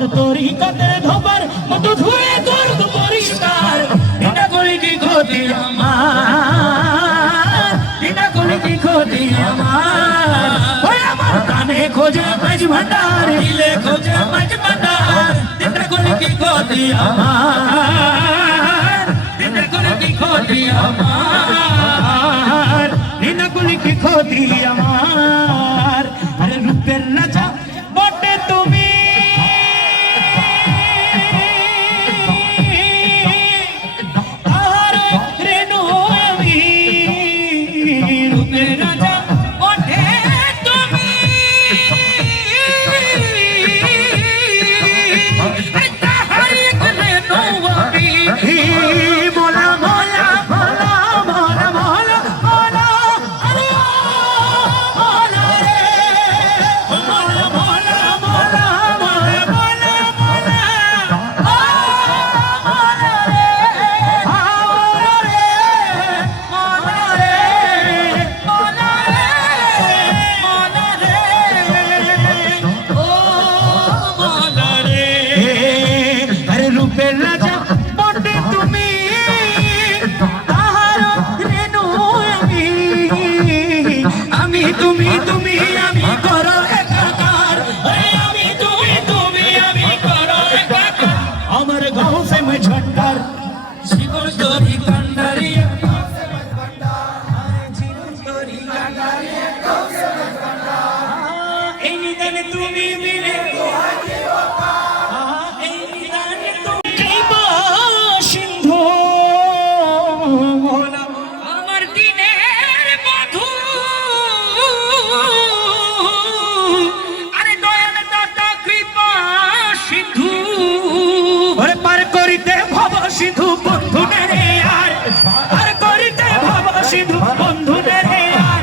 তার তরিকতের ধোবার মতো ধুয়ে করব পরিষ্কার এটা করে কি ক্ষতি আমার এটা করে কি ক্ষতি আমার ওই আমার কানে খোঁজে মাঝ ভান্ডার দিলে খোঁজে মাঝ ভান্ডার এটা করে কি ক্ষতি আমার এটা করে কি ক্ষতি আমার এটা করে কি ক্ষতি আমার আরে রূপের রাজা বটে তুমি আর রেণু আমি রূপের রাজা বটে তুমি তাহার এক রেণু আমি মোলা মোলা মোলা মোলা মোলা মোলা আরে মোলা রে মোলা মোলা মোলা মোলা মোলা মোলা মোলা রে মোলা রে মোলা রে ও মোলা রে আরে রূপের রাজা বটে তুমি তাহার রেণু আমি তুমি তুমি আমি করো একাকার আমি তুমি তুমি আমি করো একাকার আমার গাঁও সে मैं झंडार জীবন তোরি কান্ডারি জীবন তোরি কান্ডারি এই নিদানে তুমি মিলে এই নিদানে তুমি সিন্ধু আমার দিনের বধূ আরে দয়াল দাতা কৃপা সিন্ধু ওরে পার করিতে ভব সিন্ধু বন্ধু রে আর পার করিতে ভব সিন্ধু বন্ধু রে আর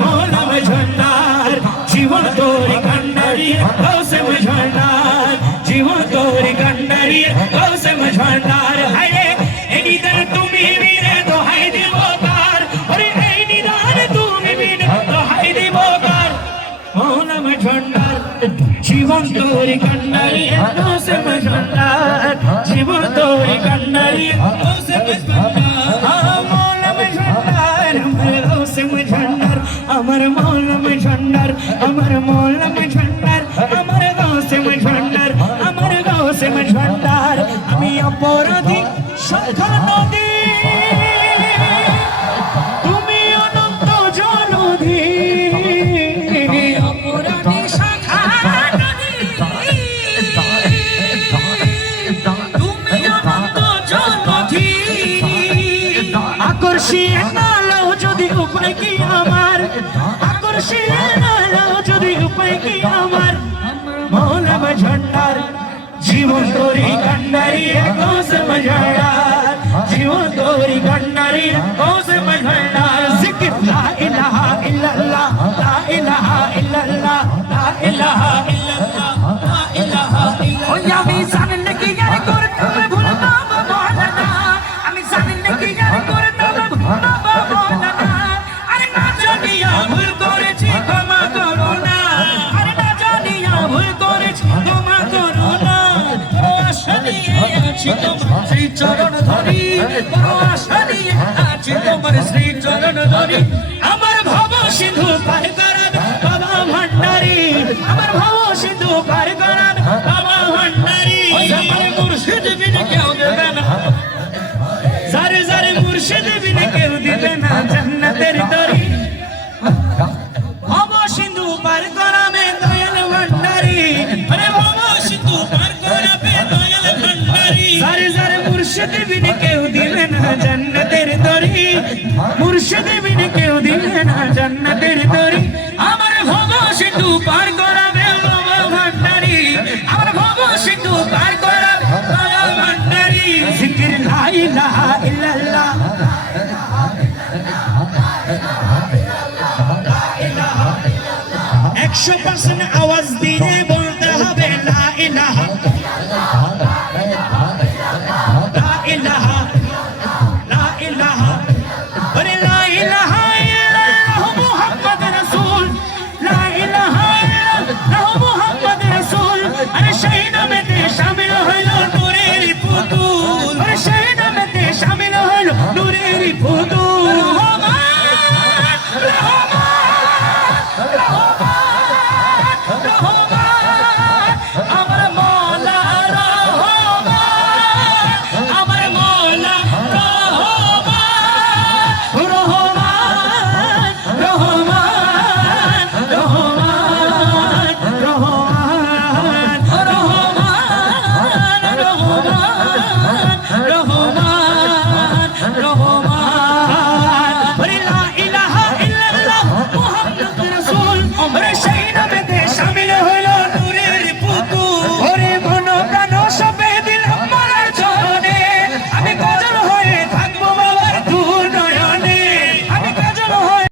মোলাম ঝন্ডার জীবন তোরি কান্ডারি গৌসে ঝন্ডার জীবন তোরি কান্ডারি গৌসে ঝন্ডার হায় এই নিদান তুমি মিলে দোহাই দিব কার ওরে এই নিদান তুমি মিলে দোহাই দিব কার মোলাম ঝন্ডার জীবন তোরি কান্ডারি গৌসে ঝন্ডার জীবন তোরি কান্ডারি গৌসে ঝন্ডার মোলাম ঝন্ডার আমার গৌসে ঝন্ডার আমার মোলাম ঝন্ডার আমার মোলাম ঝন্ডার আমার গৌসে ঝন্ডার আমার গৌসে ঝন্ডার আমি অপরাধী সখা নদী তুমি অনন্ত জলধি অপরাধী সখা নদী তুমি অনন্ত জলধি আকর্ষিয়ে নালো যদি উপায় কি আমার আকর্ষিয়ে নালো যদি উপায় কি আমার মৌলাম ঝন্ডার জীবন তোরি কান্ডারি গৌসে ঝন্ডার জীবন তোরি কান্ডারি গৌসে ঝন্ডার জিকির লা ইলাহা ইল্লাল্লাহ লা ইলাহা ইল্লাল্লাহ লা ইলাহা ইল্লাল্লাহ লা ইলাহা ইল্লাল্লাহ আমি জানি না কি আর করতে ভুলবা মওলানা আমি জানি না কি আর করতে ভুলবা মওলানা আরে না জানিয়া ভুল করেছি ক্ষমা করো না আরে না জানিয়া ভুল করেছি ক্ষমা করো না আশা নিয়ে আছি তোমার শ্রী চরণ ধরি আশা নিয়ে আছি তোমার শ্রী চরণ ধরি আমার ভব সিন্ধু পার করান বাবা ভান্ডারি আমার ভব সিন্ধু পার করান বাবা ভান্ডারি আমার মুর্শিদ বিন কেউ দেবে না সারে সারে মুর্শিদ বিন কেউ দিবে না জান্নাতের তরি ভব সিন্ধু পার করাবে দয়াল ভান্ডারি আরে ভব সিন্ধু পার করাবে দয়াল ভান্ডারি সারে সারে মুর্শিদ বিন কেউ দিবে না জান্নাতের তরি মুর্শিদ বিন কেউ দিবে না জান্নাতের তরি আমার ভব সিন্ধু পার করাবে বাবা ভান্ডারি আমার ভব সিন্ধু পার করাবে দয়াল ভান্ডারি জিকির লা ইলাহা ইল্লাল্লাহ 100% আওয়াজ দিয়ে বলতে হবে লা ইলাহা লা ইলাহা লা ইলাহা আরে লা ইলাহা ইল্লাল্লাহ মুহাম্মদ রাসূল লা ইলাহা ইল্লাল্লাহ মুহাম্মদ রাসূল আরে সেই নামে